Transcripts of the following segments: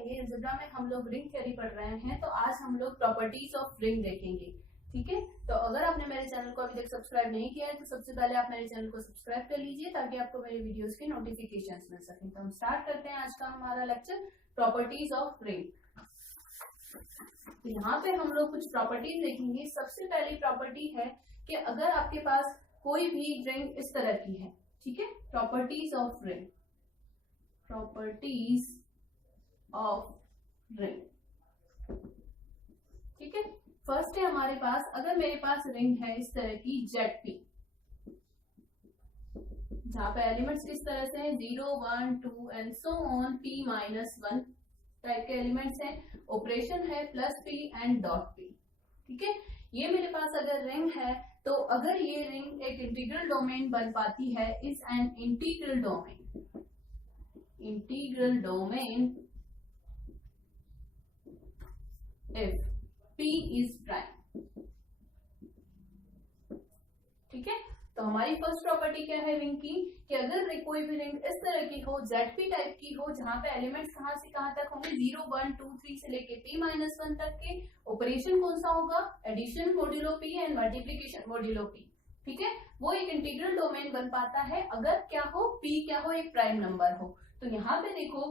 पढ़ेंगे अलजेब्रा में हम लोग रिंग थ्योरी पढ़ रहे हैं, तो आज हम लोग प्रॉपर्टीज ऑफ रिंग देखेंगे। ठीक है, तो अगर आपने मेरे चैनल को अभी तक सब्सक्राइब नहीं किया है तो सबसे पहले आप मेरे चैनल को सब्सक्राइब कर लीजिए ताकि आपको मेरे वीडियोस के नोटिफिकेशंस मिल सके। तो हम स्टार्ट करते हैं आज का हमारा लेक्चर प्रॉपर्टीज ऑफ रिंग। यहाँ पे हम लोग कुछ प्रॉपर्टीज देखेंगे। सबसे पहली प्रॉपर्टी है कि अगर आपके पास कोई भी रिंग इस तरह की है, ठीक है, properties of ring, properties of ring, ठीक है। फर्स्ट है हमारे पास, अगर मेरे पास रिंग है इस तरह की ZP, जहां पे एलिमेंट्स किस तरह से हैं 0, 1, 2 and so on, P-1 type के एलिमेंट्स हैं, ऑपरेशन है +P एंड .P, ठीक है। ये मेरे पास अगर रिंग है तो अगर ये रिंग एक इंटीग्रल डोमेन बन पाती है, is an integral domain, integral domain if P is prime, ठीक है। तो हमारी फर्स्ट प्रॉपर्टी क्या है रिंग की, कि अगर कोई भी रिंग इस तरह की हो, ZP टाइप की हो, जहां पे एलिमेंट्स कहां से कहां तक होंगे 0, 1, 2, 3 से लेके P-1 तक के, ऑपरेशन कौन सा होगा, addition modulo P and multiplication modulo P, ठीक है। वो एक इंटीग्रल डोमेन बन पाता है अगर क्या हो, P क्या हो, एक प्राइम नंबर हो। तो यहाँ पे देखो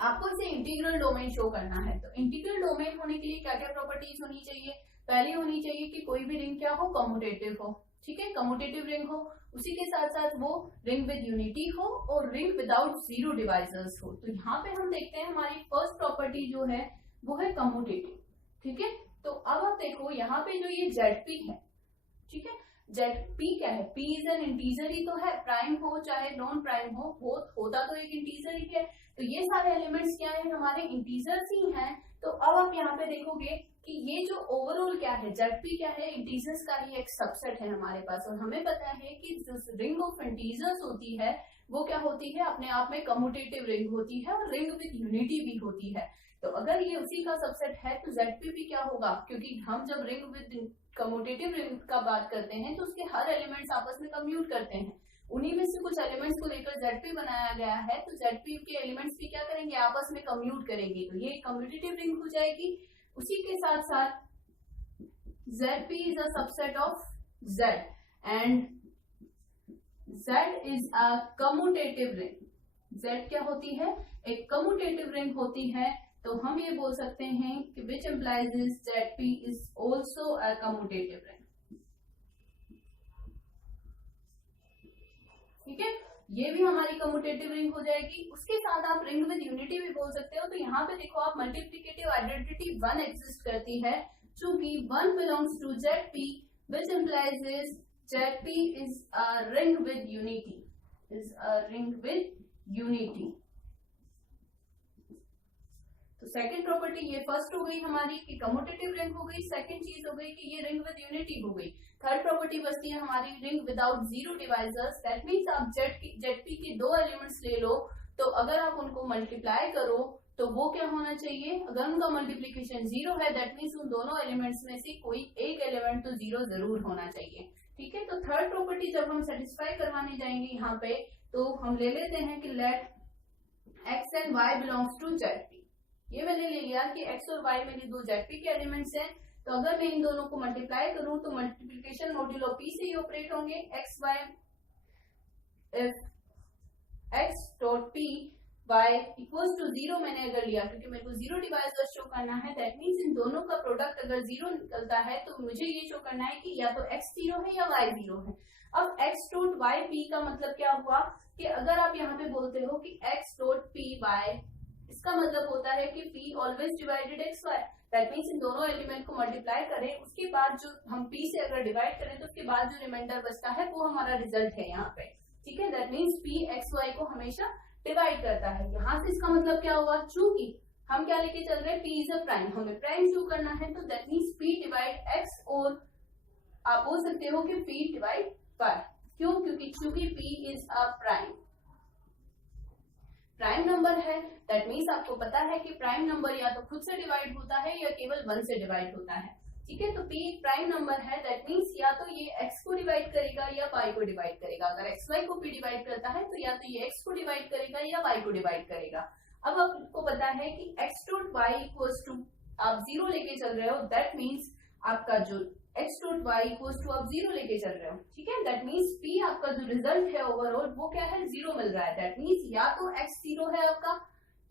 आपको इसे इंटीग्रल डोमेन शो करना है, तो इंटीग्रल डोमेन होने के लिए क्या क्या प्रॉपर्टीज होनी चाहिए। पहली होनी चाहिए कि कोई भी रिंग क्या हो, कम्यूटेटिव हो, ठीक है, कम्यूटेटिव रिंग हो। उसी के साथ साथ वो रिंग विद यूनिटी हो और रिंग विदाउट जीरो डिवाइजर्स हो। तो यहाँ पे हम देखते हैं हमारी फर्स्ट प्रॉपर्टी जो है वो है कम्यूटेटिव, ठीक है। तो अब आप देखो यहाँ पे जो ये ZP है, ठीक है, ZP क्या है, P इज एन इंटीजर ही तो है, प्राइम हो चाहे नॉन प्राइम हो, होता तो एक इंटीजर ही है। तो ये सारे एलिमेंट्स क्या है, हमारे इंटीजर्स ही हैं। तो अब आप यहाँ पे देखोगे कि ये जो ओवरऑल क्या है, ZP क्या है, इंटीजर्स का ही एक सबसेट है हमारे पास। और हमें पता है कि जो रिंग ऑफ इंटीजर्स होती है वो क्या होती है, अपने आप में कम्यूटेटिव रिंग होती है और रिंग विद यूनिटी भी होती है। तो अगर ये उसी का सबसेट है तो ZP भी क्या होगा, क्योंकि हम जब रिंग विद कम्यूटेटिव रिंग का बात करते हैं तो उसके हर एलिमेंट्स आपस में कम्यूट करते हैं, उन्हीं में से कुछ एलिमेंट्स को लेकर ZP बनाया गया है। तो ZP के एलिमेंट्स भी क्या करेंगे, आपस में कम्यूट करेंगे, तो ये कम्यूटेटिव रिंग हो जाएगी। उसी के साथ साथ ZP is a subset of Z and Z is a commutative ring. Z क्या होती है, एक कम्यूटेटिव रिंग होती है। तो हम ये बोल सकते हैं कि विच implies ZP is also a commutative ring, ठीक है। ये भी हमारी कम्यूटेटिव रिंग हो जाएगी। उसके साथ आप रिंग विद यूनिटी भी बोल सकते हो। तो यहाँ पे देखो आप मल्टीप्लिकेटिव आइडेंटिटी 1 एग्जिस्ट करती है, चूंकि 1 belongs to ZP which implies ZP is a ring with unity, is a ring with unity. तो सेकंड प्रॉपर्टी ये फर्स्ट हो गई हमारी कि कम्यूटेटिव रिंग हो गई, सेकंड चीज हो गई कि ये रिंग विद यूनिटी हो गई। थर्ड प्रॉपर्टी बचती है हमारी ring without zero divisors. That means आप ZP के दो एलिमेंट्स ले लो, तो अगर आप उनको मल्टीप्लाई करो तो वो क्या होना चाहिए, अगर उनका मल्टीप्लीकेशन 0 है दैट मीन्स उन दोनों एलिमेंट्स में से कोई एक एलिमेंट तो 0 जरूर होना चाहिए, ठीक है। तो थर्ड प्रॉपर्टी जब हम सेटिस्फाई करवाने जाएंगे यहाँ पे, तो हम ले लेते हैं कि let X and Y belongs to ZP। ये मैंने ले लिया कि X और Y मेरी दो ZP के एलिमेंट्स हैं। तो अगर मैं इन दोनों को मल्टीप्लाई करूं तो मल्टीप्लिकेशन मॉड्यूलो P से ही ऑपरेट होंगे। XY if X dot P Y equals to 0 मैंने अगर लिया, क्योंकि मेरे को 0 डिवाइजर शो करना है, दैट मीन्स इन दोनों का प्रोडक्ट अगर 0 निकलता है तो मुझे ये शो करना है कि या तो X 0 है या Y 0 है। अब X डॉट Y P का मतलब क्या हुआ कि अगर आप यहाँ पे बोलते हो कि X डॉट P Y, इसका मतलब होता है कि P always divided XY। That means in दोनों एलिमेंट को मल्टीप्लाई करें, उसके बाद जो हम P से अगर डिवाइड करें तो उसके बाद जो रिमाइंडर बचता है वो हमारा रिजल्ट है यहाँ पे, ठीक है। दैट मीन्स P XY को हमेशा डिवाइड करता है। यहाँ से इसका मतलब क्या हुआ, चूंकि हम क्या लेके चल रहे हैं, P इज अ प्राइम, हमें प्राइम शो करना है, तो that means P divide X, और आप बोल सकते हो कि P डिवाइड Y। क्यों, क्योंकि चूंकि P is a prime number है, दैट मीन्स आपको पता है कि प्राइम नंबर या तो खुद से डिवाइड होता है या केवल 1 से डिवाइड होता है, ठीक है। तो P एक प्राइम नंबर है, दैट मीन्स या तो ये X को डिवाइड करेगा या Y को डिवाइड करेगा। अगर XY को P डिवाइड करता है तो या तो ये X को डिवाइड करेगा या Y को डिवाइड करेगा। अब आपको पता है कि x dot y equals to आप 0 लेके चल रहे हो, दैट मीन्स आपका जो x dot y equals to आप 0 लेके चल रहे हो, ठीक है। दैट मीन्स p आपका जो रिजल्ट है ओवरऑल वो क्या है, 0 मिल रहा है। दैट मीन्स या तो x 0 है आपका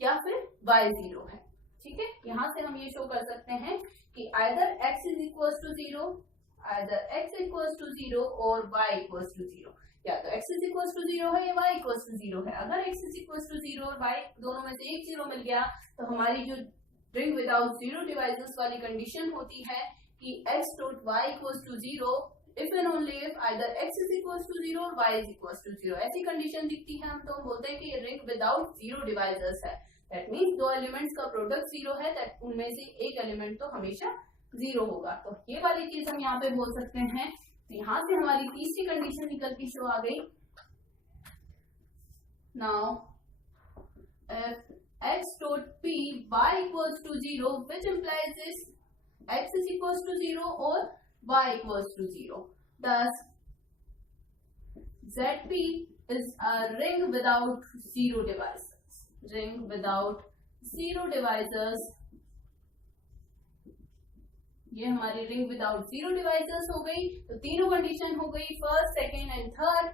या फिर y 0 है, ठीक है। यहाँ से हम ये शो कर सकते हैं कि either x is equals to 0, either x equals to 0 और y इक्वल्स टू 0, या तो x इज इक्वल्स टू 0 है या y इक्वल्स टू 0 है। अगर x इज इक्वल्स टू 0 और y दोनों में से एक 0 मिल गया तो हमारी जो रिंग विदाउट जीरो डिवाइसेस वाली कंडीशन होती है कि x dot y equals to 0 if and only if either x is equals to 0 और y इज इक्वल्स टू 0। ऐसी कंडीशन दिखती है हम तो हम बोलते हैं कि ये रिंग विदाउट जीरो डिवाइसेस है। दैट मीन्स दो एलिमेंट्स का प्रोडक्ट 0 है, दैट उनमें से एक एलिमेंट तो हमेशा 0 होगा। तो ये वाली चीज हम यहाँ पे बोल सकते हैं। तो यहाँ से हमारी तीसरी कंडीशन निकल के शो आ गई। Now if x dot p y equals to 0 which implies this x is equals to 0 or y equals to 0. Thus ZP is a ring without zero divisors. Ring without zero divisors. ये हमारी ring without zero divisors हो गई। तो तीनों condition हो गई, first second and third.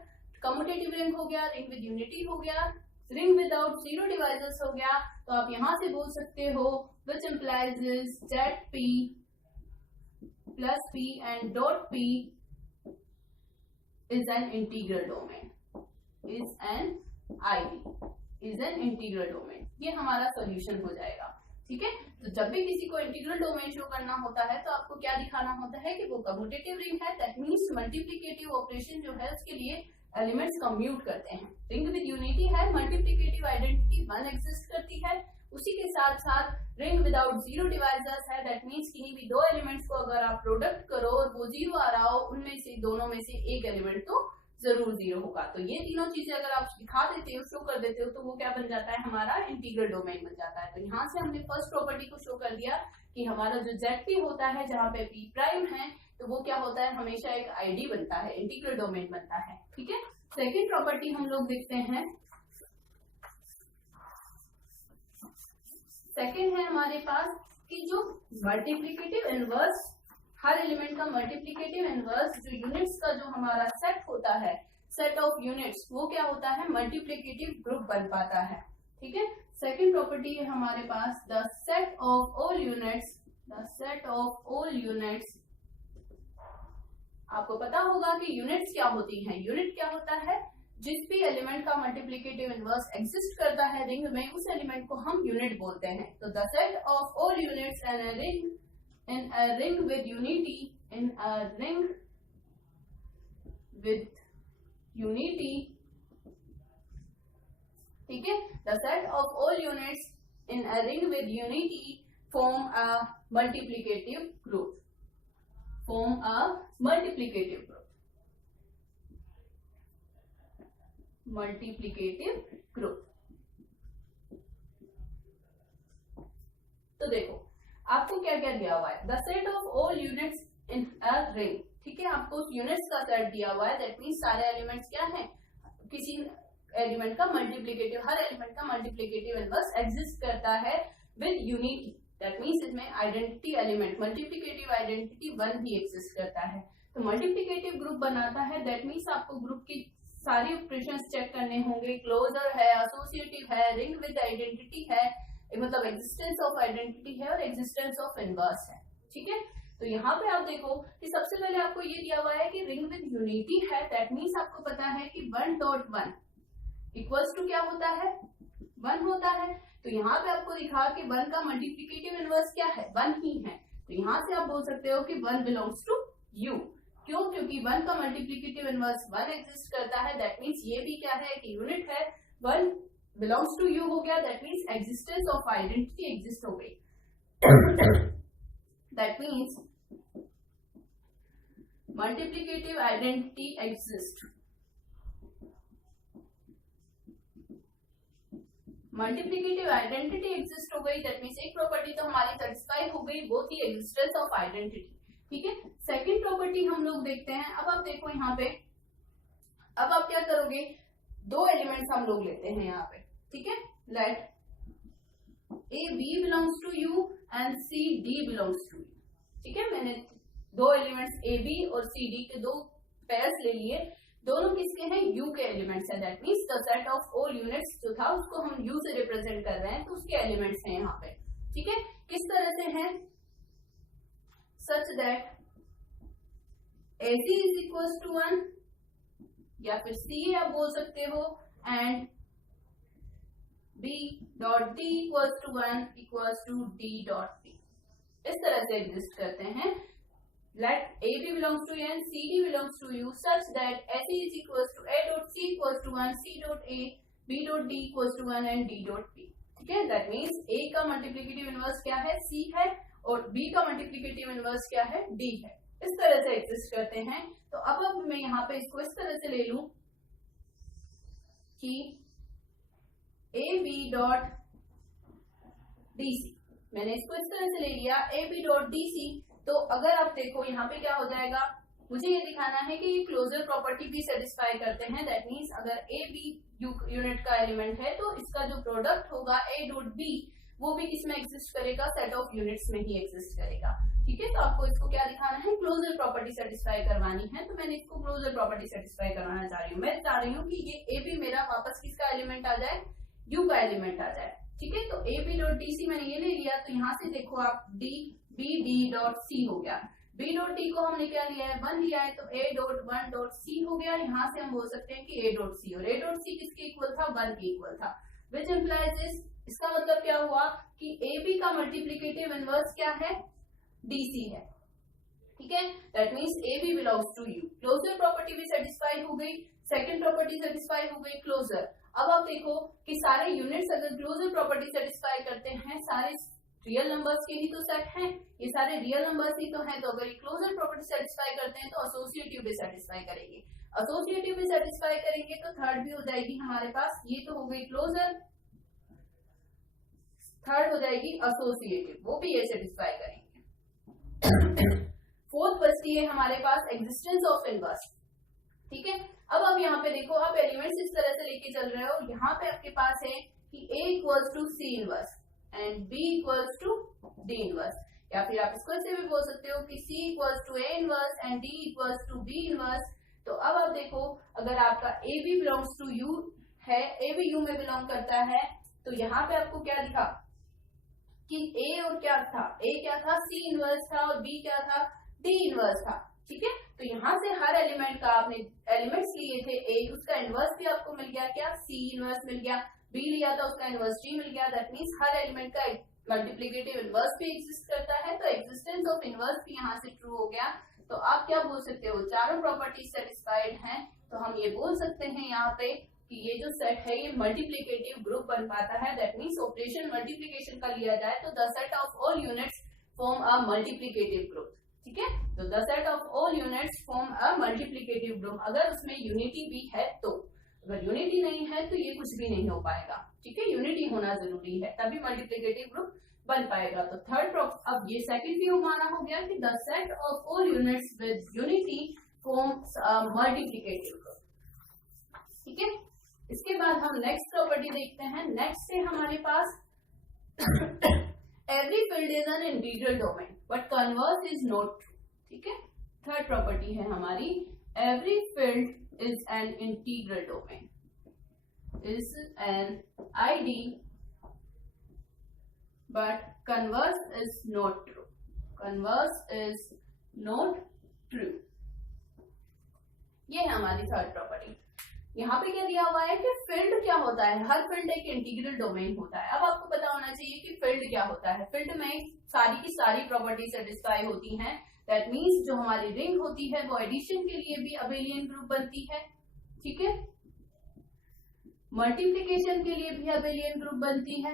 Commutative ring हो गया, रिंग विद यूनिटी हो गया, रिंग विदाउट जीरो डिवाइजर्स हो गया। तो आप यहां से बोल सकते हो which implies that p plus p and dot p is an integral domain, is an ID, is an integral domain. ये हमारा सोल्यूशन हो जाएगा, ठीक है। तो जब भी किसी को इंटीग्रल डोमेन शो करना होता है तो आपको क्या दिखाना होता है कि वो कम्यूटेटिव रिंग है। दैट मींस मल्टीप्लिकेटिव ऑपरेशन जो है उसके लिए एलिमेंट्स कम्यूट करते हैं। रिंग विद यूनिटी है, मल्टीप्लिकेटिव आइडेंटिटी 1 एग्जिस्ट करती है। उसी के साथ साथ रिंग विदाउट जीरो डिवाइजर्स है। दैट मींस किन्हीं भी दो एलिमेंट्स को अगर आप प्रोडक्ट करो और वो 0 आ रहा हो, उनमें से दोनों में से एक एलिमेंट तो जरूर 0 होगा। तो ये तीनों चीजें अगर आप दिखा देते हो, शो कर देते हो, तो वो क्या बन जाता है, हमारा इंटीग्रल डोमेन बन जाता है। तो यहाँ से हमने फर्स्ट प्रॉपर्टी को शो कर दिया कि हमारा जो ZP होता है जहाँ पे P प्राइम है, तो वो क्या होता है, हमेशा एक ID बनता है, इंटीग्रल डोमेन बनता है, ठीक है। सेकेंड प्रॉपर्टी हम लोग देखते हैं। सेकेंड है हमारे पास कि जो मल्टीप्लिकेटिव इनवर्स, हर एलिमेंट का मल्टीप्लिकेटिव इनवर्स जो यूनिट्स का जो हमारा सेट होता है, सेट ऑफ यूनिट्स, वो क्या होता है, मल्टीप्लिकेटिव ग्रुप बन पाता है, ठीक है। सेकेंड प्रॉपर्टी है हमारे पास the set of all units, the set of all units. आपको पता होगा कि यूनिट्स क्या होती हैं। यूनिट क्या होता है, जिस भी एलिमेंट का मल्टीप्लिकेटिव इनवर्स एग्जिस्ट करता है रिंग में, उस एलिमेंट को हम यूनिट बोलते हैं। तो the set of all units in a ring with unity, in a ring with unity, ठीक है। The set of all units in a ring with unity form a multiplicative group, form a multiplicative group, multiplicative group। तो देखो आपको क्या क्या दिया हुआ है, the set of all units in a ring, ठीक है। आपको यूनिट्स का सेट दिया हुआ है। दैट मीन्स सारे एलिमेंट्स क्या हैं, किसी एलिमेंट का मल्टीप्लिकेटिव, हर एलिमेंट का मल्टीप्लिकेटिव इनवर्स एग्जिस्ट करता है विद यूनिटी। दैट मीन्स इसमें आइडेंटिटी एलिमेंट, मल्टीप्लिकेटिव आइडेंटिटी 1 भी एग्जिस्ट करता है। तो मल्टीप्लिकेटिव ग्रुप बनाता है। दैट मीन्स आपको ग्रुप की सारी ऑपरेशंस चेक करने होंगे। क्लोजर है, एसोसिएटिव है, रिंग विद आइडेंटिटी है, मतलब एग्जिस्टेंस ऑफ आइडेंटिटी है और एग्जिस्टेंस ऑफ इनवर्स है, ठीक है। तो यहाँ पे आप देखो कि सबसे पहले आपको ये दिया हुआ है कि रिंग विद यूनिटी है। दैट मीन्स आपको पता है कि 1 डॉट 1 इक्वल्स टू क्या होता है, 1 होता है। तो यहाँ पे आपको दिखा कि 1 का मल्टीप्लिकेटिव इनवर्स क्या है, 1 ही है। तो यहाँ से आप बोल सकते हो कि 1 बिलोंग्स टू U। क्यों, क्योंकि 1 का मल्टीप्लिकेटिव इनवर्स 1 एग्जिस्ट करता है। दैट मीन्स ये भी क्या है कि यूनिट है, 1 बिलोंग्स टू U हो गया। That means existence of identity exist हो गई। That means multiplicative identity exist, multiplicative identity exist हो गई। दैट मीन्स एक प्रॉपर्टी तो हमारी सेटिस्फाई हो गई, वो थी एग्जिस्टेंस ऑफ आइडेंटिटी, ठीक है। सेकेंड प्रॉपर्टी हम लोग देखते हैं। अब आप देखो यहाँ पे, अब आप क्या करोगे, दो एलिमेंट्स हम लोग लेते हैं यहाँ पे, ठीक है। Let A B belongs to U and C D belongs to U. ठीक है, मैंने दो एलिमेंट्स ए बी और सी डी के दो पेयर्स ले लिए, दोनों किसके हैं, यू के एलिमेंट्स हैं। That means the set of all units जो था उसको हम यू से रिप्रेजेंट कर रहे हैं, तो उसके एलिमेंट्स हैं यहाँ पे। ठीक है, किस तरह से हैं, such that AC is equal to 1 या फिर C आप बोल सकते हो, and B dot D equals to 1 equals to D dot P। इस तरह से एग्जिस्ट करते हैं। Let AB belongs to A and CD belongs to U such that AC is equals to A dot C equals to 1, C dot A, B dot D equals to 1 and D dot P। ठीक है, that means A का multiplicative inverse क्या है, C है, और B का multiplicative inverse क्या है, D है। इस तरह से एग्जिस्ट करते हैं। तो अब मैं यहाँ पे इसको इस तरह से ले लूं कि AB डॉट DC, मैंने इसको इस तरह से ले लिया AB डॉट DC। तो अगर आप देखो यहाँ पे क्या हो जाएगा, मुझे ये दिखाना है कि ये क्लोजर प्रॉपर्टी भी सेटिस्फाई करते हैं। दैट मीन्स अगर ए बी यूनिट का एलिमेंट है तो इसका जो प्रोडक्ट होगा ए डॉट बी वो भी किसमें एग्जिस्ट करेगा, सेट ऑफ यूनिट्स में ही एग्जिस्ट करेगा। ठीक है, तो आपको इसको क्या दिखाना है, क्लोजर प्रॉपर्टी सेटिस्फाई करवानी है। तो मैंने इसको क्लोजर प्रॉपर्टी सेटिस्फाई करवाना चाह रही हूँ। मैं चाह रही हूँ कि ये ए बी मेरा वापस किसका एलिमेंट आ जाए, यू का एलिमेंट आ जाए। ठीक है, तो A B dot D C मैंने ये ले लिया, तो यहाँ से देखो आप D B D dot C हो गया। बी डॉट डी को हमने क्या लिया है, 1 लिया है, तो ए डॉट 1 डॉट सी हो गया। यहाँ से हम बोल सकते हैं कि ए डॉट सी, और ए डॉट सी किसके इक्वल था, 1 के इक्वल था। विच इम्प्लाइज दिस, इसका मतलब क्या हुआ कि ए बी का मल्टीप्लिकेटिव इनवर्स क्या है, डीसी है। ठीक है, that means A B belongs to U. Closure property भी सेटिस्फाई हो गई, सेकेंड प्रॉपर्टी सेटिस्फाई हो गई, क्लोजर। अब आप देखो कि सारे यूनिट्स अगर क्लोजर प्रॉपर्टी सेटिस्फाई करते हैं, सारे रियल नंबर्स के ही तो सेट हैं, ये सारे रियल नंबर्स ही तो हैं। तो अगर ये क्लोजर प्रॉपर्टी सेटिस्फाई करते हैं तो एसोसिएटिव भी सेटिस्फाई करेंगे, एसोसिएटिव भी सेटिस्फाई करेंगे तो थर्ड भी हो जाएगी हमारे पास। ये तो हो गई क्लोजर, थर्ड हो जाएगी एसोसिएटिव, वो भी ये सेटिस्फाई करेंगे। फोर्थ बचती है हमारे पास एग्जिस्टेंस ऑफ इनवर्स। ठीक है, अब आप यहाँ पे देखो, आप एलिमेंट्स इस तरह से लेके चल रहे हो, यहाँ पे आपके पास है कि A equals to C inverse and B equals to D inverse, या फिर आप इसको ऐसे भी बोल सकते हो कि C equals to A inverse and D equals to B inverse. तो अब आप देखो, अगर आपका A B belongs to U है, A भी U में बिलोंग करता है, तो यहाँ पे आपको क्या दिखा कि A और क्या था, A क्या था, C इनवर्स था, और B क्या था, D इनवर्स था। ठीक है, तो यहाँ से हर एलिमेंट का आपने एलिमेंट्स लिए थे A, उसका इनवर्स भी आपको मिल गया, क्या, C इनवर्स मिल गया, B लिया था उसका इनवर्स D मिल गया। दैट मीन्स हर एलिमेंट का मल्टीप्लिकेटिव इनवर्स भी एग्जिस्ट करता है, तो एग्जिस्टेंस ऑफ इनवर्स भी यहाँ से ट्रू हो गया। तो आप क्या बोल सकते हो, चारों प्रॉपर्टीज सेटिस्फाइड हैं। तो हम ये बोल सकते हैं यहाँ पे कि ये जो सेट है ये मल्टीप्लिकेटिव ग्रुप बन पाता है। दैट मीन्स ऑपरेशन मल्टीप्लिकेशन का लिया जाए तो the set of all units form a multiplicative group. ठीक है, तो the set of all units form a multiplicative group, अगर उसमें यूनिटी भी है तो। अगर यूनिटी नहीं है तो ये कुछ भी नहीं हो पाएगा। ठीक है, यूनिटी होना जरूरी है, तभी मल्टीप्लिकेटिव ग्रुप बन पाएगा। तो थर्ड, अब ये सेकंड व्यू हमारा हो गया कि the set of all units with unity forms a multiplicative group. ठीक है, इसके बाद हम नेक्स्ट प्रॉपर्टी देखते हैं। नेक्स्ट है हमारे पास every field is an integral domain but converse is not true. ठीक है, थर्ड प्रॉपर्टी है हमारी every field is an integral domain, is an ID but converse is not true, converse is not true। ये है हमारी third property. यहाँ पे क्या दिया हुआ है कि फील्ड क्या होता है, हर फील्ड एक इंटीग्रल डोमेन होता है। अब आपको पता होना चाहिए कि फील्ड क्या होता है। फील्ड में सारी की सारी प्रॉपर्टी सेटिस्फाई होती हैं। दैट मीन्स जो हमारी रिंग होती है वो एडिशन के लिए भी अबेलियन ग्रुप बनती है। ठीक है, मल्टीप्लिकेशन के लिए भी अबेलियन ग्रुप बनती है।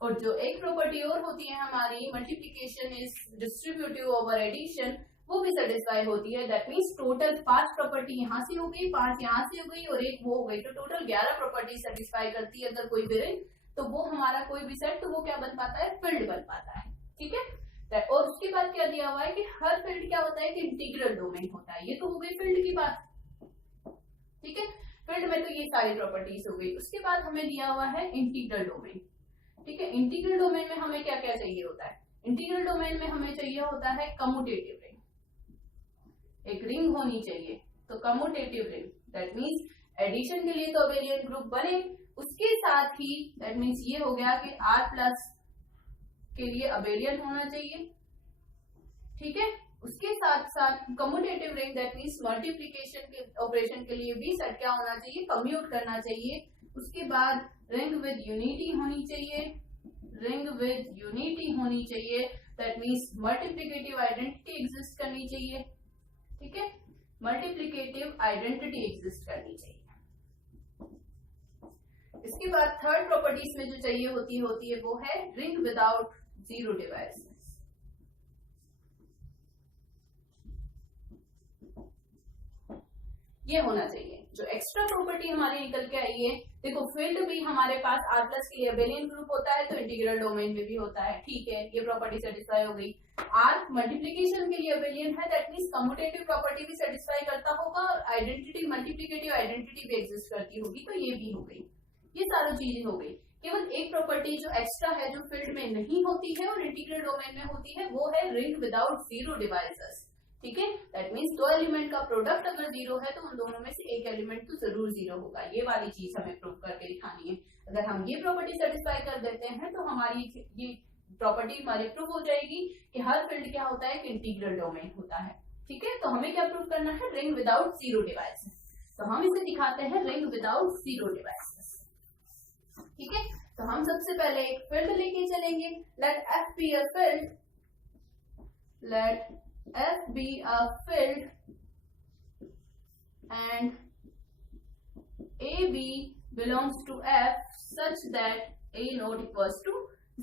और जो एक प्रॉपर्टी और होती है हमारी, multiplication is distributive over addition, वो भी सेटिस्फाई होती है। दैट मीन्स टोटल 5 प्रॉपर्टी यहाँ से हो गई, 5 यहाँ से हो गई और एक वो हो गई, तो टोटल 11 प्रॉपर्टी सेटिस्फाई करती है अगर कोई भी रिंग। तो वो हमारा कोई भी सेट, तो वो क्या बन पाता है, फील्ड बन पाता है। ठीक है, और उसके बाद क्या दिया हुआ है कि हर फील्ड क्या होता है कि इंटीग्रल डोमेन होता है। ये तो हो गई फील्ड की बात। ठीक है, फील्ड में तो ये सारी प्रॉपर्टीज हो गई। उसके बाद हमें दिया हुआ है इंटीग्रल डोमेन। इंटीग्रल डोमेन में हमें क्या क्या चाहिए होता है? इंटीग्रल डोमेन में हमें चाहिए होता है कम्यूटेटिव रिंग, एक रिंग होनी चाहिए। तो commutative ring that means addition के लिए तो अबेलियन ग्रुप बने, उसके साथ ही दैट मीन्स ये हो गया कि R प्लस के लिए अबेलियन होना चाहिए, ठीक है। उसके साथ साथ commutative ring that means multiplication के ऑपरेशन के लिए भी सेट क्या होना चाहिए? कम्यूट करना चाहिए। उसके बाद रिंग विद यूनिटी होनी चाहिए, रिंग विद यूनिटी होनी चाहिए that means multiplicative identity exist करनी चाहिए, ठीक है, मल्टीप्लिकेटिव आइडेंटिटी एग्जिस्ट करनी चाहिए। इसके बाद थर्ड प्रॉपर्टीज में जो चाहिए होती है वो है रिंग विदाउट जीरो डिवाइसेस। ये होना चाहिए। जो एक्स्ट्रा प्रॉपर्टी हमारी निकल के आई है, देखो फील्ड भी हमारे पास R प्लस के लिए अबेलियन ग्रुप होता है तो इंटीग्रल डोमेन में भी होता है, ठीक है, ये प्रॉपर्टी सेटिस्फाई हो गई। R मल्टीप्लिकेशन के लिए अबेलियन है दैट मींस कम्यूटेटिव प्रॉपर्टी भी सेटिस्फाई करता होगा और आइडेंटिटी मल्टीप्लिकेटिव आइडेंटिटी भी एग्जिस्ट करती होगी, तो ये भी हो गई। ये सारी चीजें हो गई। केवल एक प्रॉपर्टी जो एक्स्ट्रा है जो फील्ड में नहीं होती है और इंटीग्रल डोमेन में होती है वो है रिंग विदाउट जीरो डिवाइसेस, ठीक है। दैट मीन्स दो एलिमेंट का प्रोडक्ट अगर जीरो है तो उन दोनों में से एक एलिमेंट तो जरूर जीरो होगा। ये वाली चीज हमें प्रूव करके दिखानी है। अगर हम ये प्रॉपर्टी सेटिस्फाई कर देते हैं तो हमारी ये प्रॉपर्टी हमारी प्रूव हो जाएगी कि हर फील्ड क्या होता है, कि इंटीग्रल डोमेन होता है, ठीक है। तो हमें क्या प्रूव करना है? Ring without zero devices. तो हम इसे दिखाते हैं रिंग विदाउट जीरो डिवाइसेस, ठीक है। तो हम सबसे पहले एक फील्ड लेके चलेंगे। Let F be a field, let F be a field and AB belongs to F such that A not equals to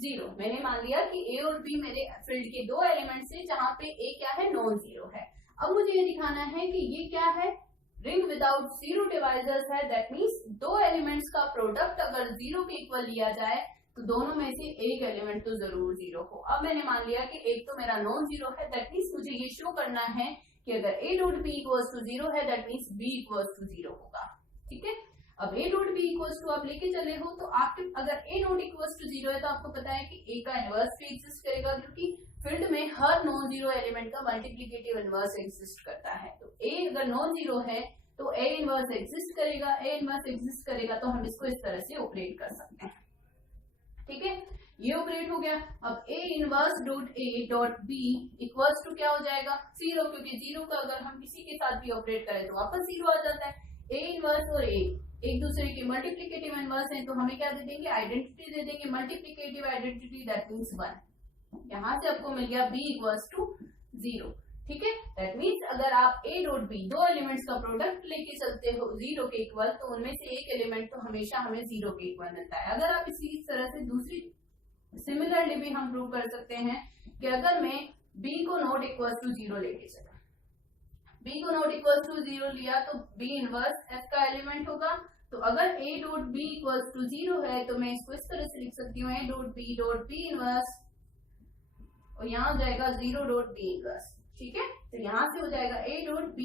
0। मैंने मान लिया कि A और B मेरे फील्ड के दो एलिमेंट्स हैं जहां पे A क्या है? नॉन जीरो है। अब मुझे ये दिखाना है कि ये क्या है? रिंग विदाउट जीरो डिवाइजर्स है दैट मीन्स दो एलिमेंट्स का प्रोडक्ट अगर जीरो के इक्वल लिया जाए तो दोनों में से एक एलिमेंट तो जरूर जीरो हो। अब मैंने मान लिया कि एक तो मेरा नॉन जीरो है दैट मीन्स मुझे ये शो करना है कि अगर A dot B equals to zero है that means B equals to zero होगा, ठीक है। अब A dot B equals to आप लेके चले हो तो आपके अगर A dot equals to zero है तो आपको पता है कि A का इनवर्स भी एग्जिस्ट करेगा क्योंकि फील्ड में हर नॉन जीरो एलिमेंट का मल्टीप्लिकेटिव इनवर्स एग्जिस्ट करता है। तो A अगर नॉन जीरो है तो A इनवर्स एग्जिस्ट करेगा, A इनवर्स एग्जिस्ट करेगा तो हम इसको इस तरह से ऑपरेट कर सकते हैं, ठीक है। ये ऑपरेट हो गया। अब A inverse dot A dot B equals to क्या हो जाएगा? जीरो, क्योंकि जीरो का अगर हम किसी के साथ भी ऑपरेट करें तो वापस जीरो आ जाता है। A इनवर्स और A एक दूसरे के मल्टीप्लिकेटिव इनवर्स हैं तो हमें क्या दे देंगे? आइडेंटिटी दे देंगे, मल्टीप्लिकेटिव आइडेंटिटी दैट मीन्स 1। यहां से आपको मिल गया B इक्वल्स टू जीरो, ठीक है। दैट मीन्स अगर आप A डॉट B दो एलिमेंट्स का प्रोडक्ट लेके चलते हो जीरो के इक्वल तो उनमें से एक एलिमेंट तो हमेशा हमें जीरो के इक्वल मिलता है। अगर आप इसी तरह से दूसरी सिमिलरली भी हम प्रूव कर सकते हैं कि अगर मैं B को नॉट इक्वल टू जीरो लेके चला, B को नॉट इक्वल टू जीरो लिया तो B इनवर्स F का एलिमेंट होगा। तो अगर A dot B equal to zero है तो मैं इसको इस तरह से लिख सकती हूँ A डॉट B इनवर्स और यहाँ हो जाएगा जीरो डॉट B इनवर्स, ठीक है। तो यहाँ से हो जाएगा A dot B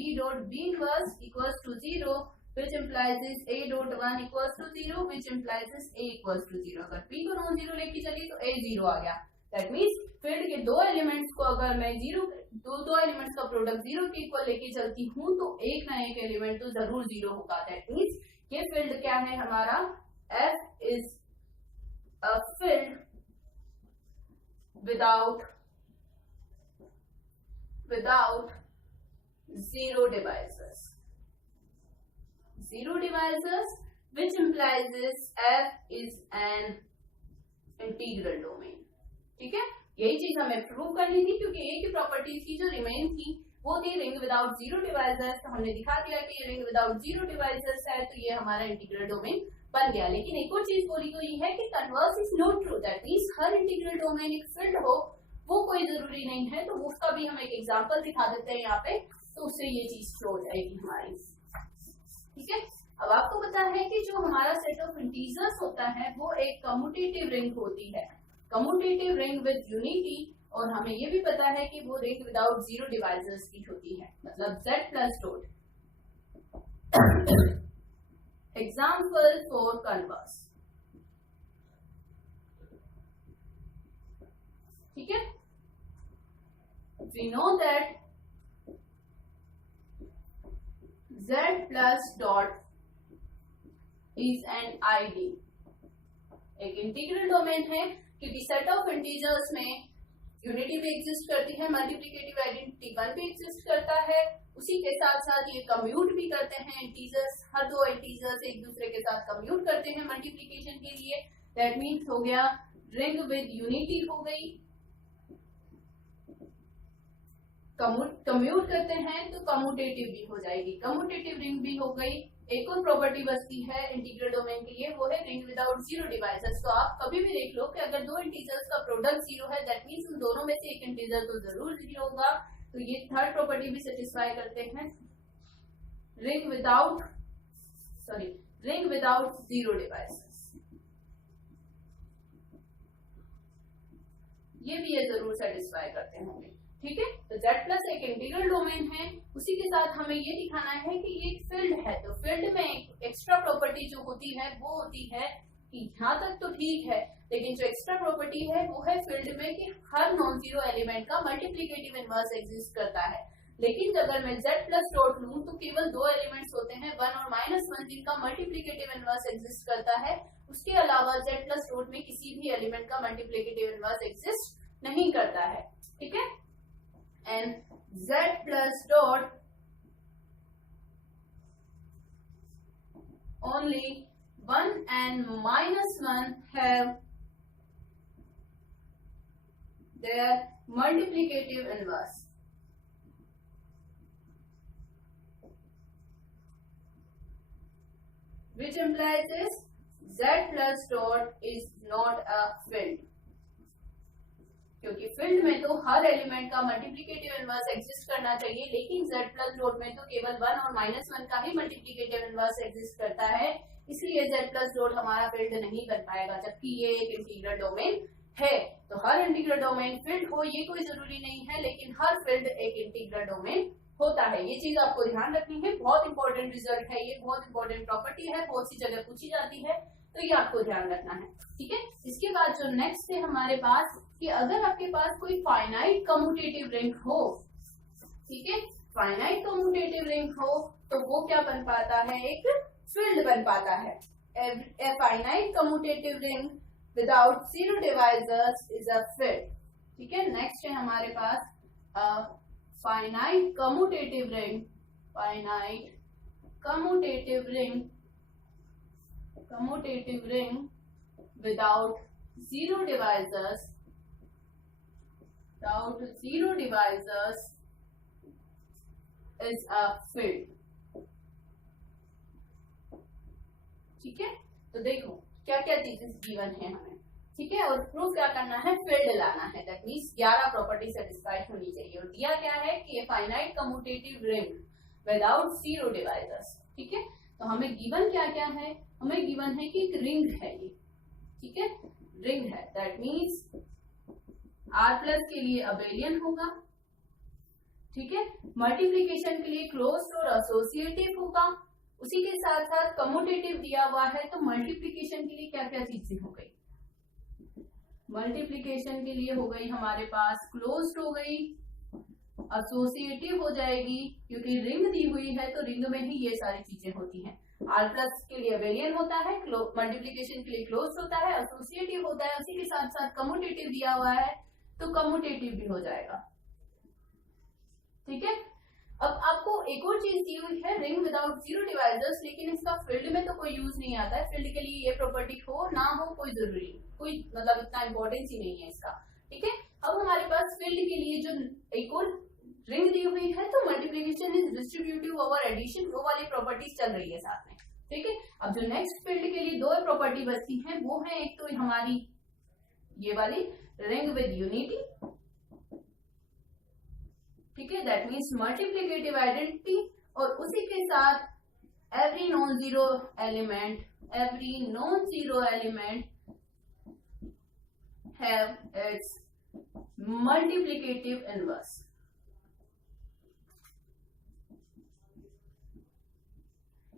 inverse equals to zero which implies is A dot 1 equals to 0 which implies is A equals to 0। अगर P को नॉन जीरो लेके चली तो A जीरो आ गया। दैट मीन्स फील्ड के दो एलिमेंट्स को अगर मैं दो एलिमेंट्स का प्रोडक्ट जीरो के इक्वल लेके चलती हूँ तो एक ना एक एलिमेंट तो जरूर जीरो होगा। दैट मीन्स ये फील्ड क्या है हमारा? F is a field without zero divisors, which implies is F is an integral domain, ठीक है। यही चीज हमें प्रूव करनी थी क्योंकि A की प्रॉपर्टीज की जो रिमेन थी वो थी रिंग विदाउट जीरो डिवाइजर्स। तो हमने दिखा दिया कि रिंग विदाउट जीरो डिवाइजर्स है तो ये हमारा इंटीग्रल डोमेन बन गया। लेकिन एक और चीज बोली गई है कि converse is not true, that means her integral domain एक फील्ड हो वो कोई जरूरी नहीं है। तो उसका भी हम एक एग्जांपल दिखा देते हैं यहाँ पे, तो उससे ये चीज शो हो जाएगी हमारी, ठीक है। अब आपको पता है कि जो हमारा सेट ऑफ इंटीजर्स होता है वो एक कम्यूटेटिव रिंग होती है, कम्यूटेटिव रिंग विद यूनिटी। और हमें ये भी पता है कि वो रिंग विदाउट जीरो डिवाइजर्स की होती है, मतलब Z plus dot. Example for converse, ठीक है, we know that Z plus dot is an ID, एक इंटीग्रल डोमेन है क्योंकि सेट ऑफ इंटीजर्स में यूनिटी भी एग्जिस्ट करती है, मल्टीप्लिकेटिव आइडेंटिटी 1 भी एग्जिस्ट करता है, उसी के साथ साथ ये कम्यूट भी करते हैं इंटीजर्स, हर दो इंटीजर्स एक दूसरे के साथ कम्यूट करते हैं मल्टीप्लिकेशन के लिए। दैट मीन्स हो गया रिंग विद यूनिटी हो गई, कम्यूट करते हैं तो कम्यूटेटिव भी हो जाएगी, कम्यूटेटिव रिंग भी हो गई। एक और प्रॉपर्टी बचती है इंटीग्रल डोमेन के लिए, वो है रिंग विदाउट जीरो डिवाइजर्स। तो आप कभी भी देख लो कि अगर दो इंटीजर्स का प्रोडक्ट जीरो है, दैट मीन्स उन दोनों में से एक इंटीजर तो जरूर जीरो होगा। तो ये थर्ड प्रॉपर्टी भी सेटिस्फाई करते हैं, रिंग विदाउट जीरो डिवाइजर्स, ये भी ये जरूर सेटिस्फाई करते होंगे। ठीक है, तो Z प्लस एक इंटीग्रल डोमेन है, उसी के साथ हमें ये दिखाना है कि ये फील्ड है। तो फील्ड में एक एक्स्ट्रा प्रॉपर्टी जो होती है वो होती है कि यहाँ तक तो ठीक है, लेकिन जो एक्स्ट्रा प्रॉपर्टी है वो है फील्ड में कि हर नॉन जीरो एलिमेंट का मल्टीप्लिकेटिव इनवर्स एग्जिस्ट करता है। लेकिन अगर मैं Z प्लस डॉट लूं तो केवल दो एलिमेंट्स होते हैं 1 और -1 जिनका मल्टीप्लिकेटिव इनवर्स एग्जिस्ट करता है। उसके अलावा Z प्लस डॉट में किसी भी एलिमेंट का मल्टीप्लिकेटिव इनवर्स एग्जिस्ट नहीं करता है। ठीक है, and Z plus dot only 1 and -1 have their multiplicative inverse, which implies this Z plus dot is not a field, क्योंकि फील्ड में तो हर एलिमेंट का मल्टीप्लिकेटिव इनवर्स एग्जिस्ट करना चाहिए, लेकिन Z प्लस डॉट में तो केवल 1 और -1 का ही मल्टीप्लिकेटिव इनवर्स एग्जिस्ट करता है, इसलिए Z प्लस डॉट हमारा फील्ड नहीं बन पाएगा। जबकि ये एक इंटीग्रल डोमेन है, तो हर इंटीग्रल डोमेन फील्ड हो ये कोई जरूरी नहीं है, लेकिन हर फील्ड एक इंटीग्रल डोमेन होता है। ये चीज आपको ध्यान रखनी है, बहुत इंपॉर्टेंट रिजल्ट है, ये बहुत इंपॉर्टेंट प्रॉपर्टी है, बहुत सी जगह पूछी जाती है, तो ये आपको ध्यान रखना है। ठीक है, इसके बाद जो नेक्स्ट है हमारे पास कि अगर आपके पास कोई फाइनाइट कम्यूटेटिव रिंग हो, ठीक है, फाइनाइट कम्यूटेटिव रिंग हो तो वो क्या बन पाता है, एक फील्ड बन पाता है। A finite commutative ring without zero divisors is a field. ठीक है, नेक्स्ट है हमारे पास finite commutative ring, finite commutative ring without zero divisors is a field। ठीक है, तो देखो क्या क्या चीजें गिवन है हमें। ठीक है, और प्रूफ क्या करना है, फील्ड लाना है। दैट मीन्स 11 प्रॉपर्टी सेटिस्फाइड होनी चाहिए, और दिया क्या है कि finite commutative ring without zero divisors. ठीक है, तो हमें गिवन क्या क्या है, हमें गिवन है कि एक रिंग है ये। ठीक है, रिंग है, दैट मीन्स R प्लस के लिए अबेलियन होगा। ठीक है, मल्टीप्लीकेशन के लिए क्लोज्ड और एसोसिएटिव होगा। उसी के साथ साथ कम्यूटेटिव दिया हुआ है, तो मल्टीप्लीकेशन के लिए क्या क्या चीजें हो गई, मल्टीप्लीकेशन के लिए हो गई हमारे पास क्लोज्ड हो गई, एसोसिएटिव हो जाएगी, क्योंकि रिंग दी हुई है तो रिंग में ही ये सारी चीजें होती हैं। R प्लस के लिए अबेलियन होता है, मल्टीप्लीकेशन के लिए क्लोज्ड होता है, एसोसिएटिव होता है, उसी के साथ साथ कम्यूटेटिव दिया हुआ है तो कम्यूटेटिव भी हो जाएगा। ठीक है, अब आपको एक और चीज दी हुई है, रिंग विदाउट जीरो डिवाइजर्स, लेकिन इसका फील्ड में तो कोई यूज नहीं आता है। फील्ड के लिए ये प्रॉपर्टी हो ना हो कोई जरूरी, कोई मतलब इतना इंपॉर्टेंस ही नहीं है इसका। ठीक है, अब हमारे पास फील्ड के लिए जो एक और रिंग दी हुई है, तो multiplication is distributive over addition, वो वाली प्रॉपर्टीज चल रही है साथ में। ठीक है, अब जो नेक्स्ट फील्ड के लिए दो प्रॉपर्टी बचती हैं, वो है एक तो हमारी ये वाली रिंग विद यूनिटी। ठीक है, दैट मीन्स मल्टीप्लिकेटिव आइडेंटिटी, और उसी के साथ every non zero element have it's multiplicative inverse.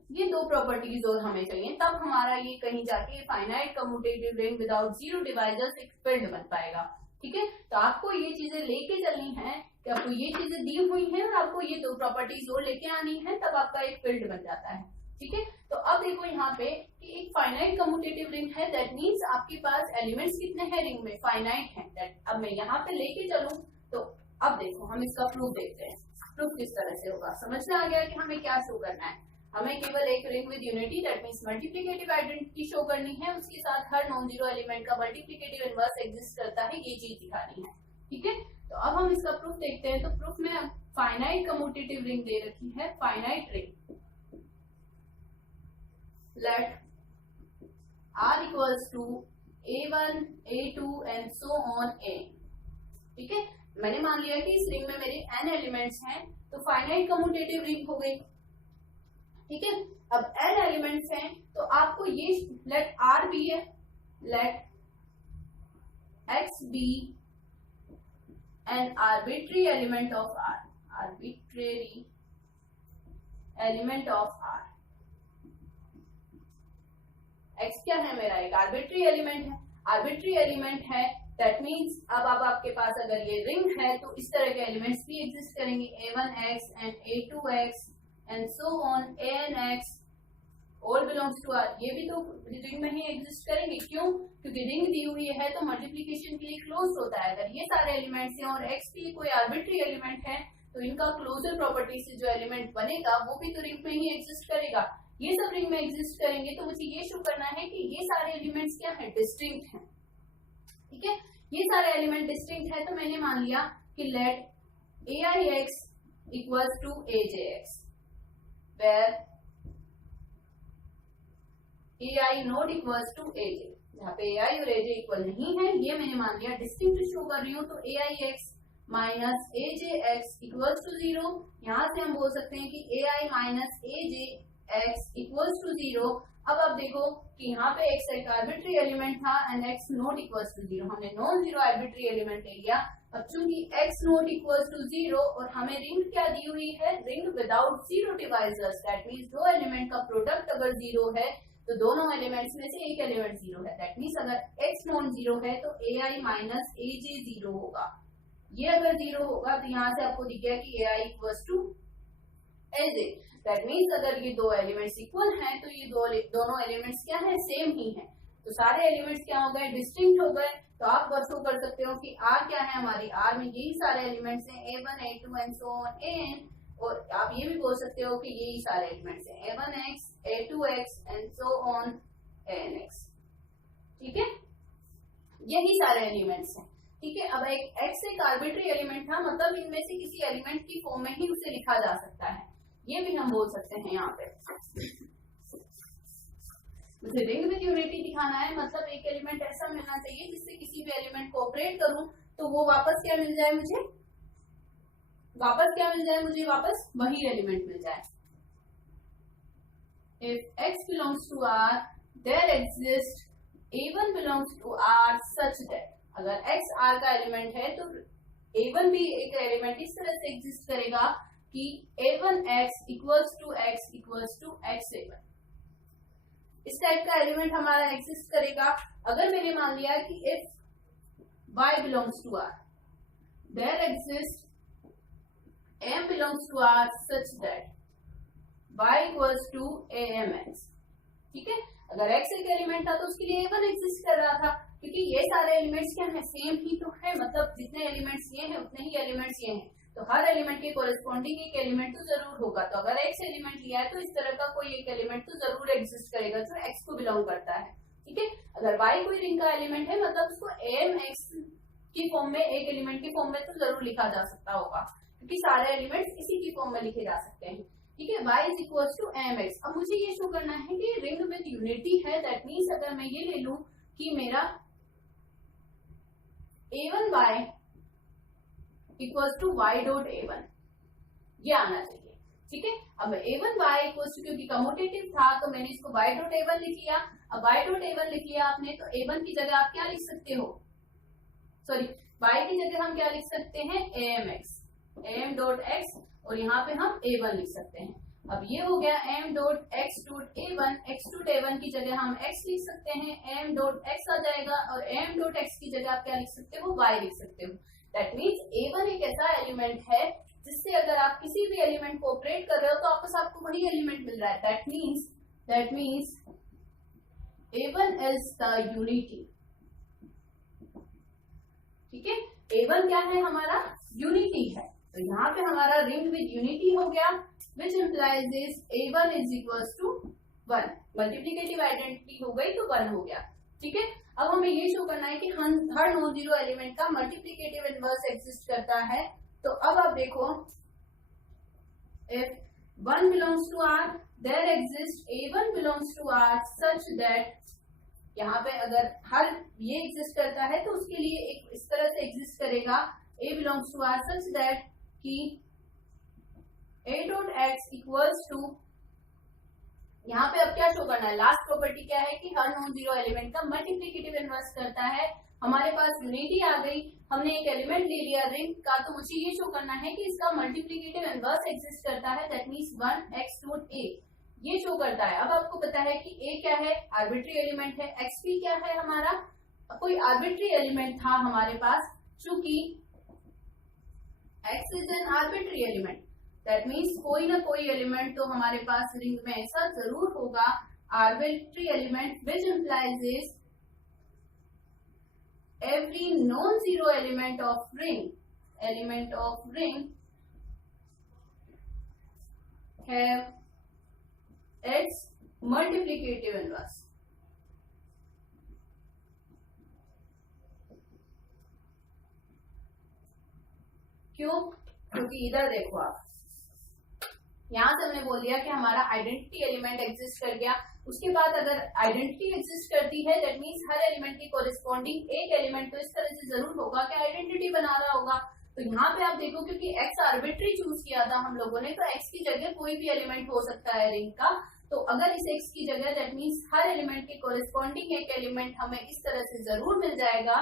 ये दो प्रॉपर्टीज और हमें चाहिए, तब हमारा ये कहीं जाके finite commutative ring without zero divisors एक फील्ड बन पाएगा। ठीक है, तो आपको ये चीजें लेके चलनी है कि आपको ये चीजें दी हुई हैं और आपको ये दो प्रॉपर्टीज और लेके आनी है, तब आपका एक फील्ड बन जाता है। ठीक है, तो अब देखो यहाँ पे कि एक फाइनाइट कम्यूटेटिव रिंग है, दैट मीन्स आपके पास एलिमेंट्स कितने हैं रिंग में, फाइनाइट है। अब मैं यहाँ पे लेके चलूं तो अब देखो हम इसका प्रूफ देखते हैं, प्रूफ किस तरह से होगा। समझ में आ गया कि हमें क्या शो करना है, हमें केवल एक ring with unity that means multiplicative identity show करनी है, उसके साथ हर नॉन जीरो एलिमेंट का मल्टीप्लिकेटिव इनवर्स एग्जिस्ट करता है, ये चीज दिखानी है। ठीक है, तो अब हम इसका प्रूफ देखते हैं। तो प्रूफ में फाइनाइट कम्यूटेटिव रिंग दे रखी है, finite ring let R equals to A1, A2 and so on A। ठीक है, मैंने मान लिया कि इस रिंग में मेरे n एलिमेंट्स हैं, तो फाइनाइट कम्यूटेटिव रिंग हो गई। ठीक है, अब n एलिमेंट्स हैं तो आपको ये लेट R भी है, late X be an arbitrary element of R, arbitrary element of R। X क्या है मेरा, एक आर्बिट्री एलिमेंट है, आर्बिट्री एलिमेंट है दैट मीन्स अब आपके पास अगर ये रिंग है तो इस तरह के एलिमेंट्स भी एग्जिस्ट करेंगे, A1x and A2x and so on ANX all belongs to R, ये भी तो रिंग में ही एग्जिस्ट करेंगे। क्यों, क्योंकि रिंग दी हुई है तो मल्टीप्लिकेशन के लिए क्लोज होता है। अगर ये सारे एलिमेंट्स हैं और X भी कोई आर्बिट्री एलिमेंट है तो इनका क्लोजर प्रॉपर्टी से जो एलिमेंट बनेगा वो भी तो रिंग में ही एग्जिस्ट करेगा, ये सब रिंग में एग्जिस्ट करेंगे। तो मुझे ये शो करना है कि ये सारे एलिमेंट्स क्या है, डिस्टिंक्ट हैं। ठीक है, ये सारे एलिमेंट डिस्टिंक्ट है, तो मैंने मान लिया कि let AIX equals to AJX where AI not equals to AJ, जहाँ पे AI और AJ इक्वल नहीं है ये मैंने मान लिया डिस्टिंक्ट शो कर रही हूँ। तो AIX minus AJX equals to 0, यहाँ से हम बोल सकते हैं कि AI minus AJX equals to 0। अब आप देखो कि यहाँ पे X एक आर्बिट्री एलिमेंट था and X not equals to 0, हमने नॉन जीरो आर्बिट्री एलिमेंट ले लिया। अब चूंकि X नॉट इक्वल्स टू 0 और हमें रिंग क्या दी हुई है, ring without zero divisors, that means दो एलिमेंट का प्रोडक्ट अगर 0 है तो दोनों एलिमेंट्स में से एक एलिमेंट 0 है, दैट मीन्स अगर X नॉन 0 है तो AI माइनस AJ 0 होगा। ये अगर 0 होगा तो यहाँ से आपको दिख गया कि AI equals to AJ, that means अगर ये दो एलिमेंट्स इक्वल हैं तो ये दोनों एलिमेंट्स क्या है, सेम ही हैं। तो सारे एलिमेंट्स क्या हो गए, डिस्टिंक्ट हो गए। तो आप बस शो कर सकते हो कि R क्या है, हमारी R में यही सारे एलिमेंट्स हैं, A1 A2 and so on AN। और आप ये भी बोल सकते हो कि यही सारे एलिमेंट्स हैं, A1X A2X and so on ANX। ठीक है, यही सारे एलिमेंट्स हैं। ठीक है, अब एक X एक आर्बिट्री एलिमेंट था, मतलब इनमें से किसी एलिमेंट की फॉर्म में ही उसे लिखा जा सकता है, ये भी हम बोल सकते हैं। यहाँ पे मुझे रिंग विद यूनिटी दिखाना है, मतलब एक एलिमेंट ऐसा मिलना चाहिए जिससे किसी भी एलिमेंट को ऑपरेट करूं तो वो वापस क्या मिल जाए मुझे, वापस वही एलिमेंट मिल जाए। If X belongs to R, there exists A1 belongs to R such that, अगर X R का एलिमेंट है तो A1 भी एक एलिमेंट इस तरह से एग्जिस्ट करेगा कि A1X equals to X equals to X7, इस टाइप का एलिमेंट हमारा एग्जिस्ट करेगा। अगर मैंने मान लिया कि if Y belongs to R, there exists M belongs to R such that Y equals to AMX। ठीक है, अगर X एक एलिमेंट था तो उसके लिए A1 एग्जिस्ट कर रहा था, क्योंकि ये सारे एलिमेंट्स क्या है, सेम ही तो है, मतलब जितने एलिमेंट्स ये हैं उतने ही एलिमेंट्स ये हैं, तो हर एलिमेंट के कोरेस्पॉन्डिंग एक एलिमेंट तो जरूर होगा। तो अगर X एलिमेंट लिया है तो इस तरह का कोई एक एलिमेंट तो जरूर एग्जिस्ट करेगा जो X को बिलोंग करता है। ठीक है, अगर Y कोई रिंग का एलिमेंट है मतलब उसको AMX की फॉर्म में, एक एलिमेंट की फॉर्म में तो जरूर लिखा जा सकता होगा, क्योंकि सारे एलिमेंट्स इसी की फॉर्म में लिखे जा सकते हैं। ठीक है, y is equal to mx। अब मुझे ये शो करना है कि रिंग विद यूनिटी है, दैट मीन्स अगर मैं ये ले लूं कि मेरा a1y equal to y dot a1, ये आना चाहिए। ठीक है, अब a1y इक्वल टू, क्योंकि कम्यूटेटिव था तो मैंने इसको y डॉट a1 लिख लिया। अब y डॉट a1 लिख लिया आपने तो a1 की जगह आप क्या लिख सकते हो, सॉरी y की जगह हम क्या लिख सकते हैं, amx, am डॉट x, और यहाँ पे हम a1 लिख सकते हैं। अब ये हो गया m dot x dot a1, x dot a1 की जगह हम x लिख सकते हैं, m डॉट x आ जाएगा और m डॉट x की जगह आप क्या लिख सकते हो, y लिख सकते हो। दैट मीन्स a1 एक ऐसा एलिमेंट है जिससे अगर आप किसी भी एलिमेंट को ऑपरेट कर रहे हो तो आपको आपको वही एलिमेंट मिल रहा है। That means a1 is the unity. ठीक है, a1 क्या है हमारा, यूनिटी है। तो यहाँ पे हमारा रिंग विद यूनिटी हो गया, which implies is a1 is equals to 1। Multiplicative identity हो गई तो 1 हो गया। ठीक है, अब हमें ये शो करना है कि हर नॉन जीरो एलिमेंट का मल्टीप्लिकेटिव इनवर्स एग्जिस्ट करता है। तो अब आप देखो, if 1 belongs to R, there exists a1 belongs to R such that, यहाँ पे अगर हर ये एग्जिस्ट करता है तो उसके लिए एक इस तरह से एग्जिस्ट करेगा, a belongs to R such that कि a dot x equals to, यहाँ पे अब क्या शो करना है, लास्ट प्रॉपर्टी क्या है कि हर नॉन जीरो एलिमेंट का मल्टीप्लिकेटिव इनवर्स करता है। हमारे पास यूनिटी आ गई, हमने एक एलिमेंट ले लिया रिंग का, तो मुझे ये शो करना है कि इसका मल्टीप्लिकेटिव इनवर्स एग्जिस्ट करता है। That means 1x dot a ये शो करता है। अब आपको पता है कि a क्या है, आर्बिट्री एलिमेंट है, x भी क्या है हमारा, कोई आर्बिट्री एलिमेंट था हमारे पास, चूंकि x is an arbitrary element. That means कोई ना कोई एलिमेंट तो हमारे पास रिंग में ऐसा जरूर होगा, arbitrary element, which implies is every non zero element of ring have its multiplicative inverse। क्यों? क्योंकि इधर देखो आप, यहाँ से हमने बोल दिया कि हमारा आइडेंटिटी एलिमेंट एग्जिस्ट कर गया। उसके बाद अगर आइडेंटिटी एग्जिस्ट करती है दैट मीन्स हर एलिमेंट की कोरिस्पॉन्डिंग एक एलिमेंट तो इस तरह से जरूर होगा कि आइडेंटिटी बना रहा होगा। तो यहाँ पे आप देखो, क्योंकि x आर्बिट्री चूज किया था हम लोगों ने, तो x की जगह कोई भी एलिमेंट हो सकता है रिंग का। तो अगर इस x की जगह दैट मीन्स हर एलिमेंट के कोरिस्पॉन्डिंग एक एलिमेंट हमें इस तरह से जरूर मिल जाएगा,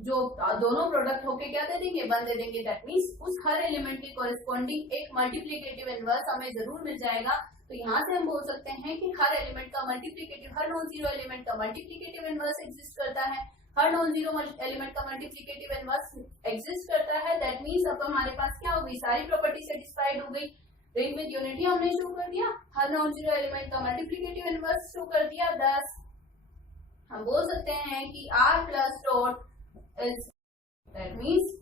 जो दोनों प्रोडक्ट होके क्या दे देंगे, 1 दे देंगे। दैट मीन्स उस हर एलिमेंट के कोरिस्पॉन्डिंग एक मल्टीप्लिकेटिव इनवर्स हमें जरूर मिल जाएगा। तो यहाँ से हम बोल सकते हैं कि हर एलिमेंट का मल्टीप्लिकेटिव, हर नॉन जीरो एलिमेंट का मल्टीप्लिकेटिव इनवर्स एग्जिस्ट करता है, हर नॉन जीरो एलिमेंट का मल्टीप्लिकेटिव इनवर्स एग्जिस्ट करता है। दैट मीन्स अब हमारे पास क्या हो गई, सारी प्रॉपर्टी सेटिस्फाइड हो गई। रिंग विद यूनिटी हमने शो कर दिया, हर नॉन जीरो एलिमेंट का मल्टीप्लिकेटिव इनवर्स शो कर दिया। थस हम बोल सकते हैं कि R plus dot is, that means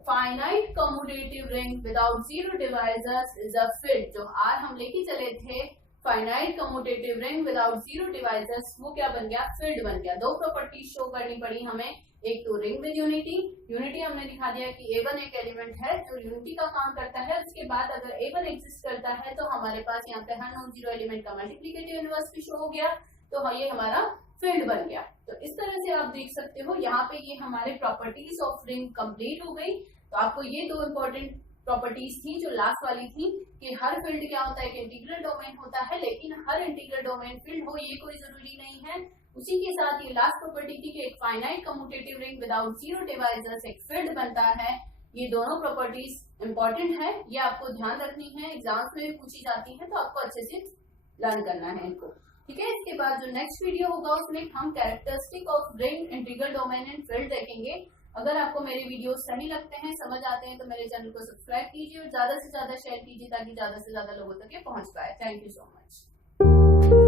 finite commutative ring without zero divisors is a field. जो R हम लेके चले थे, finite commutative ring without zero divisors, वो क्या बन गया, फील्ड बन गया। दो प्रॉपर्टी शो करनी पड़ी हमें, एक तो रिंग विद यूनिटी हमने दिखा दिया कि a1 एक एलिमेंट है जो यूनिटी का काम करता है। उसके बाद अगर a1 एग्जिस्ट करता है तो हमारे पास यहाँ पे हर नॉन जीरो एलिमेंट का मल्टीप्लिकेटिव इनवर्स भी शो हो गया, तो ये हमारा फील्ड बन गया। तो इस तरह से आप देख सकते हो यहाँ पे ये हमारे प्रॉपर्टीज ऑफ रिंग कंप्लीट हो गई। तो आपको ये दो इंपॉर्टेंट प्रॉपर्टीज थी जो लास्ट वाली थी कि हर फील्ड क्या होता है, एक इंटीग्रल डोमेन होता है, लेकिन हर इंटीग्रल डोमेन फील्ड हो ये कोई जरूरी नहीं है। उसी के साथ ये लास्ट प्रॉपर्टी थी कि एक finite commutative ring without zero divisors एक फील्ड बनता है। ये दोनों प्रॉपर्टीज इंपॉर्टेंट है, ये आपको ध्यान रखनी है, एग्जाम्स में भी पूछी जाती है, तो आपको अच्छे से लर्न करना है इनको। ठीक है, इसके बाद जो नेक्स्ट वीडियो होगा उसमें हम characteristic of ring, integral domain and field देखेंगे। अगर आपको मेरे वीडियो सही लगते हैं, समझ आते हैं, तो मेरे चैनल को सब्सक्राइब कीजिए और ज्यादा से ज्यादा शेयर कीजिए ताकि ज्यादा से ज्यादा लोगों तक ये पहुंच पाए। Thank you so much.